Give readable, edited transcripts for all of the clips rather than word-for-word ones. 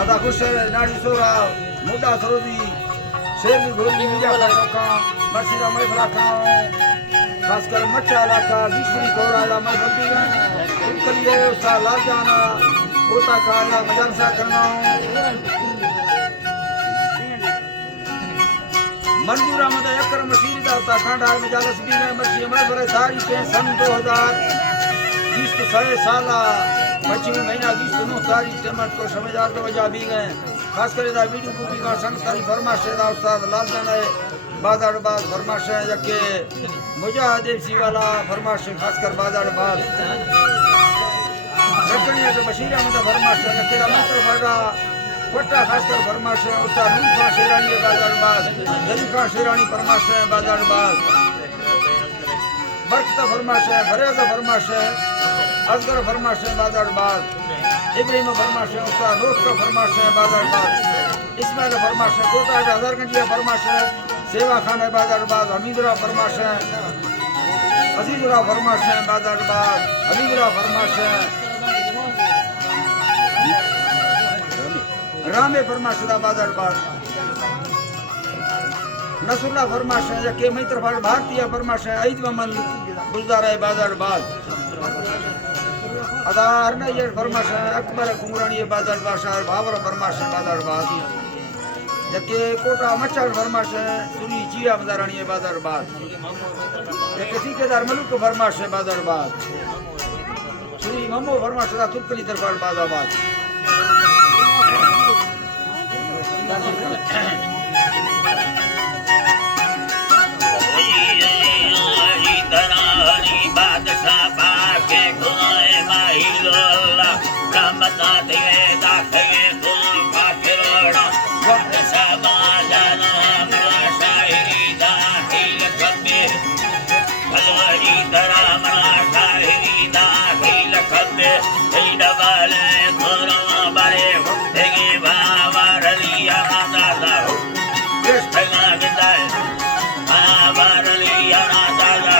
अदा खुश नाड़ी सोरा मुद्दा सरोदी शेर भी घोड़ी मीडिया का टोका मसीरा मैं फलाका खासकर मच्चा इलाका बीसरी कोराला मैं बंदी गए कलिए उसका लाल जाना होता काला मजलसा करना मंजूरा मद अकर मशीर दाता कांडा मजालस भी में मर्सी मैं बरे तारीख सन 2020 साल साला 25 महीना 20 तारीख टमाट को समझ आ तो वजह भी गए खास करे दा वीडियो को का संस्कारी फरमाश दा उस्ताद लाल जाना है बाजार बाज फरमाश है जके मुजाहिद सी वाला फरमाश खासकर बाजार बाज रखनिया के बशीर अहमद फरमाश है जके मित्र फड़ा कोटा खासकर फरमाश है उस्ताद नूर खान शेरानी बाजार बाज जली खान शेरानी फरमाश है बाजार बाज बरकत फरमाश है फरेज फरमाश है असगर फरमाश है बाजार बाज इब्राहिम फरमाश है उस्ताद नूर का फरमाश है बाजार बाज इस्माइल फरमाश है कोटा हजारगंजिया फरमाश है सेवा खान है बाजार बाज हमीदुरा फरमाश है अजीजुरा फरमाश है बाजार बाज हमीदुरा फरमाश है रामे फरमाश है बाजार बाज नसरुल्लाह फरमाश है या के मित्र भारतीय फरमाश है ईद मोहम्मद गुलजार है बाजार बाज अदा हरना ये फरमाश है अकबर कुमरानी बाजार बाज शहर भावर फरमाश है बाजार बाज जके कोटा मच्छर फरमाश है सुनी जिया मदारानी बाजार बाज जके ठेकेदार मलुक फरमाश है बाजार बाज सुनी मम्मो फरमाश है तुर्कली दरबार बाजाबाद बादशाह पाके खुलाए माहिलोला रामता देवे दाखवे तुम पाखरोड़ा वक्त साबाजा नाम शायरी दाखिल खबे भलवारी दरामना शायरी दाखिल खबे डबाले थोड़ा बारे भुगतेगे बावरलिया दादा कृष्णा विदाय बावरलिया दादा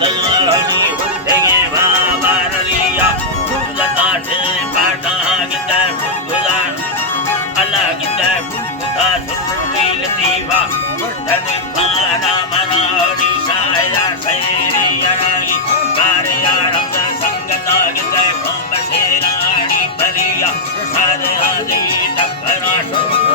तलहनी उठेगे बाबरलिया गुलता ठे पाटा गिंदा गुलान अल्लाह गिंदा गुदा सुरवी लतीफा वस्तन खाना मनानी शाया सैरी यराई कारिया रंग संगता गिंदा कम शेरानी परिया सारे आदि तकरा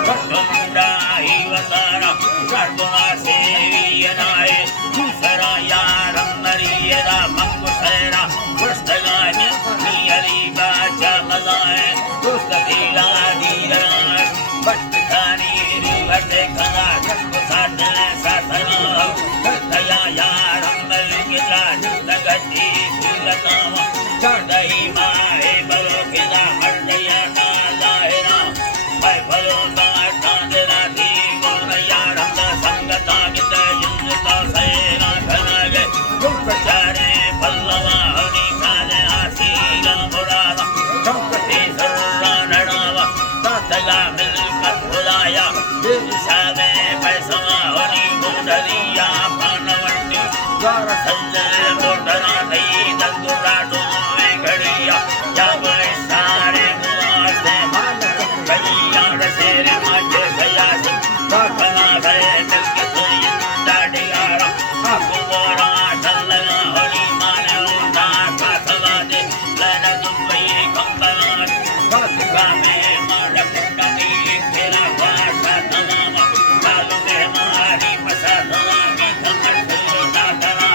वस्तुंडा ही वतारा सर्वना सेवी यनाए दूसरा यार मरियदा मंगुसरा वस्तगाने नियली बाजा मलाए दोस्त दीला दीला वस्त खानी रिवते खला जब साथ साथना दया यार मलिक जान तगती सुलतावा चढ़ई माए बलो केला मर्दया ना लाहिरा मैं फलो ना चांदरा दी गोन यार संगता गिंदा जिंदा सैना धनागे प्रचारे पल्लवा हनी साले आसीला मुरादा चौकते सर्रा नड़ावा तातला मिलकर खुलाया दिशावे पैसवा हनी गुंडलिया पानवंती द्वार सल्ले मोटरा नहीं दंदुरा डोवे घड़िया जागले सारे मुआसे मालक कलिया रसेरे माचे सयासी काकला गए मिलके तुई डाडियारा आपको बोरा चलना होली माने उठा कासवा दे लना दुबई कंबला कासका में मारा कुंडली तेरा वासा तनामा कालू में मारी पसा तनामी धमट दादरा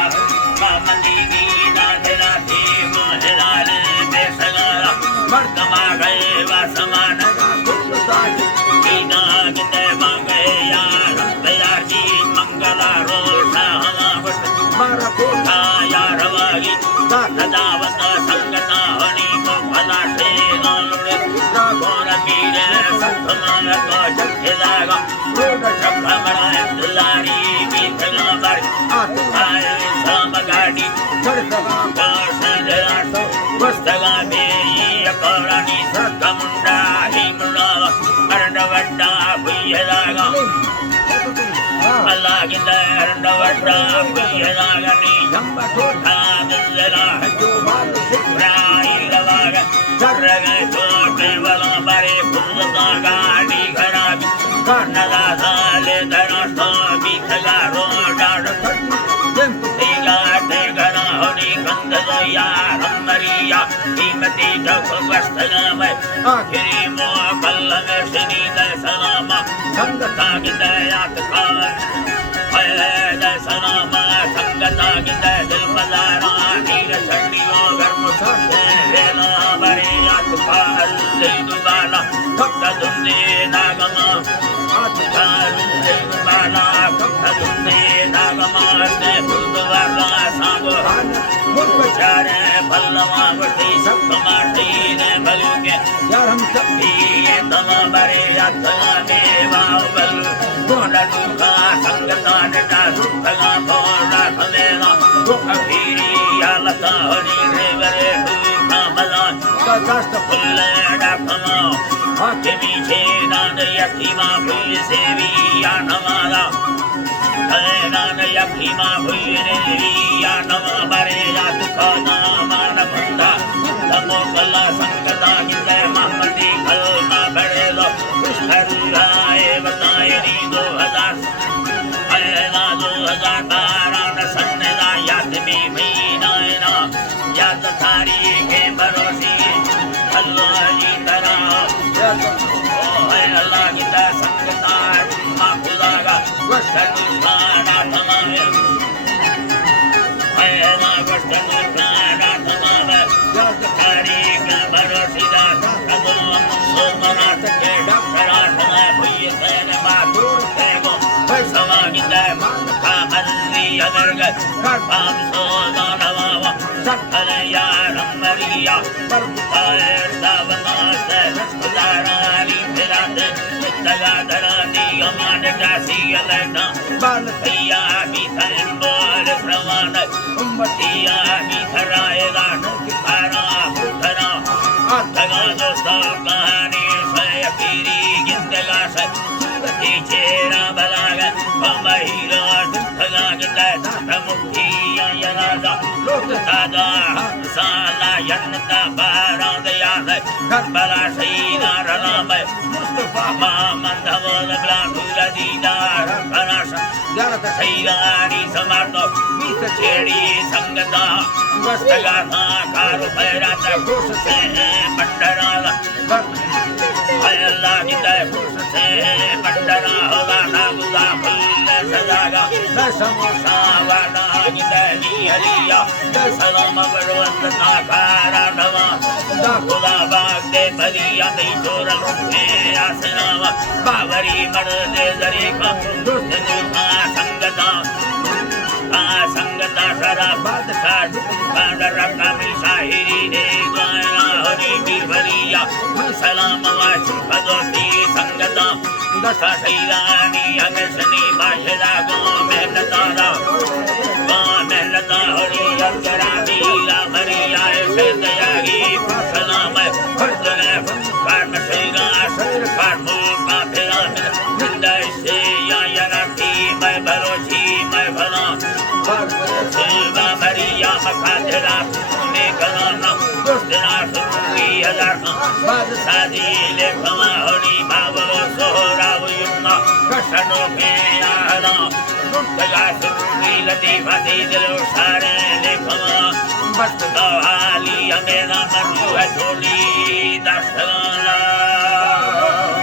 कामनी की दादरा थी मोहलाले बेसगारा मर्दमा गए वासमान गुलताज कीना गिंदे मांगे यार तैयार जी मंगला रोषा मारा कोठा यार वाली दाता दावत संगता हनी को भला ठेगा लुड़े रागोर मीरे संतमान को जगके लागा रोड छप्पा मराए दुलारी की खला बार आत खाए साम गाड़ी चढ़ सगा काश जरासो वस्तगा में अकरानी सरका मुंडा ही मुंडावा अरंडवड्डा भुय लागा अल्लाह की दरंडवड्डा भुय लागा नी जंबा ठोठा दिलला जो बाल सिकराई लवागा सर्रगे छोटे वाला बरे फुलता गाड़ी खराब नला साले धरास्ता बिखला रोडार तेगाटे घरा होनी कंद दोया रमरिया कीमती जख बस्तगम आखिरी मो कल्लम शनी दर्शनाम संगता गिदयात खान है सनामा संगता गिदय दिल मदारा नीर छंडियो गर्म छे वेला बरियात पाल दुबाला भक्त दुंदे नागमा हाथ चालू दुबाला भक्त दुंदे नागमा ने बुधवाला सांगो मुचारे भल्लवा वटी सप्तमाटी ने भलुके यार हम सब ये तमा बरियात ने बावल गोंडा दुखा संगता ने दुखला गोंडा खलेला दुख पीरी यालता हरि रेवरे दुखा मला कष्ट फुल्ले डाखला आके पीछे नान यकीमा भूल सेवी या नमाला हरे नान यकीमा भूल देवी या नमा बरे या दुखा नामान बंदा तमो कला संगता गिले महमदी खलना बड़े लो हरुलाए बताए नी 2000 ना 2012 न सन्नदा याद में महीना ना याद थारी के भरोसे अल्लाह की तरह ओ है अल्लाह की तरह संगता मां खुदागा वस्तुमाना तमाम है ना वस्तुमाना तमाम याद थारी के भरोसे दा कदो सोमना तके डॉक्टर आसना भई तेरे बादूर तेगो समा गिदा मान का मल्ली अगर काम सो दानवा सकल यार मरिया पर तार दावना से रसदारानी फिराते तगा धरानी अमान दासी अलना बाल भैया भी थन बोल प्रवान उम्मतिया भी धराए लान किफारा बुधरा आतगा दोस्तों कहानी से पीरी जिंदगा से चेरा बलाग महिरा दुखला गिला मुक्ति यनादा लोक दादा साला यन्नता बारा दया है करबला सैना रनाम मुस्तफा मोहम्मद हवल ब्लांडुला दीदार फराश जरत सैरानी समातो मित छेड़ी संगता वस्तगा था कारो भैराता खुश से बंडराला अल्लाह की दया खुश से बंडरा होगा ना बुला फुल सजागा समोसा वाला की दया हरिया सलाम बरवंत ना खारा नवा दा खुदा बाग दे भरिया नहीं चोर रुके आसनावा बावरी मर दे दरे का दुष्ट दुखा संगता संगता सरा बादशाह बादर कमी शाहिरी दे गाना हरि की भरिया सलाम वाच भगवती संगता दशा शैलानी हमेशनी बाशरा गो मेहनतारा हरि अक्षरा नीला भरिया ऐसे दयागी सलाम भर्जने कर्म शैला शैर कर्म का फिरा जिंदा से या यनाती मैं भरोची मैं भला सेवा भरिया मखाधरा ने कलाना दुष्टना सुरी हजारना बाद सादी लेखमा हरि भावलो सोहरा युम्मा कशनो के आहना दुष्टगा सुरी लतीफा दिलो सारे लेखमा बस्त गवाली हमें ना मनु है छोली दर्शना